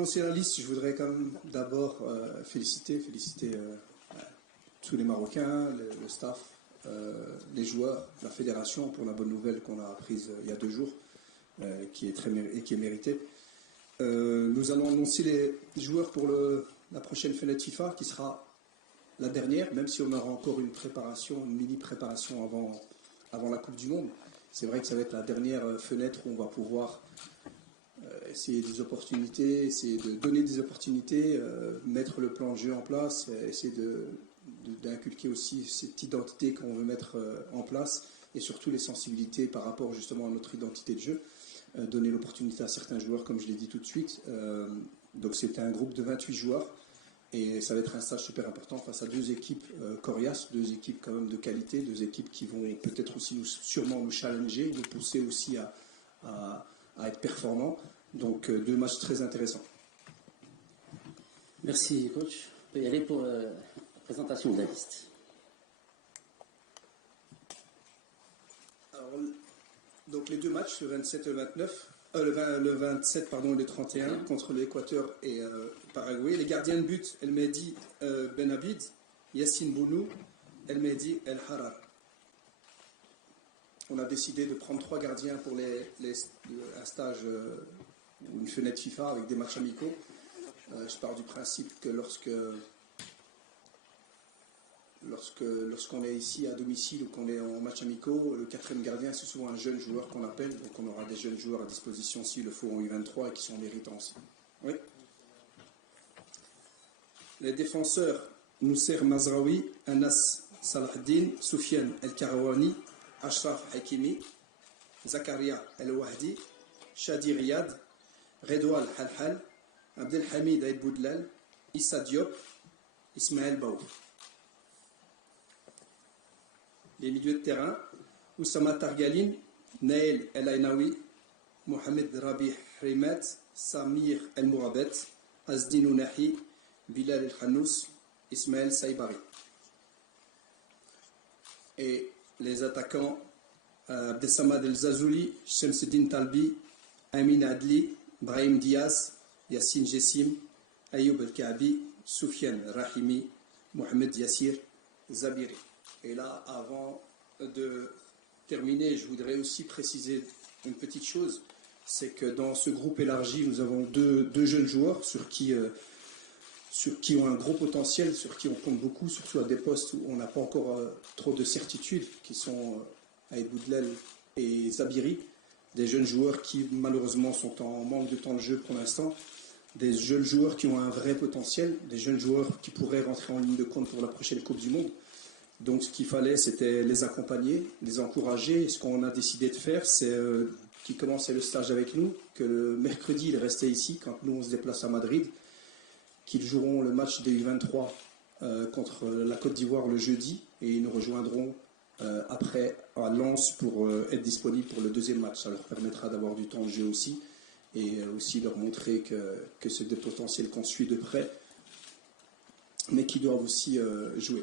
annoncer la liste, je voudrais quand même d'abord féliciter tous les Marocains, le staff, les joueurs, la fédération pour la bonne nouvelle qu'on a apprise il y a 2 jours, qui est méritée. Nous allons annoncer les joueurs pour la prochaine fenêtre FIFA, qui sera la dernière, même si on aura encore une mini-préparation avant la Coupe du Monde. C'est vrai que ça va être la dernière fenêtre où on va pouvoir essayer de donner des opportunités, mettre le plan de jeu en place, essayer d'inculquer aussi cette identité qu'on veut mettre en place et surtout les sensibilités par rapport justement à notre identité de jeu, donner l'opportunité à certains joueurs comme je l'ai dit tout de suite. Donc c'était un groupe de 28 joueurs et ça va être un stage super important face à 2 équipes coriaces, 2 équipes quand même de qualité, 2 équipes qui vont peut-être aussi sûrement nous challenger, nous pousser aussi à être performants. Donc 2 matchs très intéressants. Merci coach. On peut y aller pour la présentation de la liste. Alors, donc les 2 matchs, le 27 et le 29, le 27 pardon, et le 31 contre l'Équateur et Paraguay. Les gardiens de but, El Mehdi Ben Abid, Yassine Bounou, El Mehdi El Harar. On a décidé de prendre 3 gardiens pour un stage ou une fenêtre FIFA avec des matchs amicaux. Je pars du principe que lorsqu'on est ici à domicile ou qu'on est en match amicaux, le 4e gardien, c'est souvent un jeune joueur qu'on appelle. Donc on aura des jeunes joueurs à disposition s'il le faut en U23 et qui sont méritants aussi. Oui. Les défenseurs, Mousser Mazraoui, Anas Salahdin, Soufiane El Karawani, Ashraf Hakimi, Zakaria El Wahdi, Shadi Riyad, Redoual Halhal, Abdelhamid Aïd Boudlal, Issa Diop, Ismaël Baouf. Les milieux de terrain, Oussama Targalin, Naël El Ainaoui, Mohamed Rabi Rimet, Samir El Mourabet, Azdin Ounahi, Bilal El Khanous, Ismaël Saïbari. Et les attaquants, Abdesamad El Zazouli, Shamsuddin Talbi, Amin Adli, Brahim Diaz, Yassine Jessim, Ayoub El Kaabi, Soufiane Rahimi, Mohamed Yassir Zabiri. Et là, avant de terminer, je voudrais aussi préciser une petite chose, c'est que dans ce groupe élargi, nous avons deux jeunes joueurs sur qui ont un gros potentiel, sur qui on compte beaucoup, surtout à des postes où on n'a pas encore trop de certitudes, qui sont Aïd Boudlel et Zabiri, des jeunes joueurs qui malheureusement sont en manque de temps de jeu pour l'instant, des jeunes joueurs qui ont un vrai potentiel, des jeunes joueurs qui pourraient rentrer en ligne de compte pour la prochaine Coupe du Monde. Donc ce qu'il fallait, c'était les accompagner, les encourager. Et ce qu'on a décidé de faire, c'est qu'ils commençaient le stage avec nous, que le mercredi, ils restaient ici, quand nous on se déplace à Madrid, qu'ils joueront le match des U23 contre la Côte d'Ivoire le jeudi, et ils nous rejoindront après à Lens pour être disponibles pour le 2e match. Ça leur permettra d'avoir du temps de jeu aussi, et aussi leur montrer que c'est des potentiels qu'on suit de près, mais qui doivent aussi jouer.